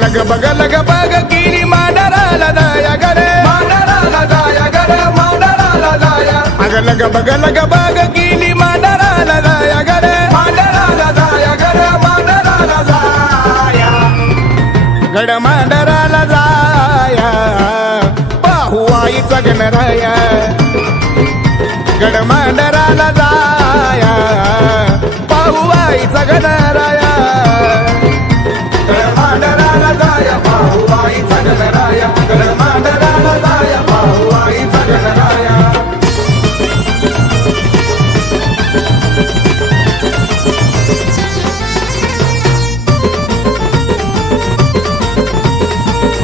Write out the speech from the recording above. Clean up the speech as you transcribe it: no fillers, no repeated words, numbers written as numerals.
लग बग केली मांडराला जाया गडे मांडराला जाया गडे मांडराला जाया अग लग बग केली मांडराला जाया गडे मांडराला जाया गडे मांडराला जाया गड मांडराला जाया पाहू आईचा गणराया गड मांडराला जाया पाहू आईचा गणराया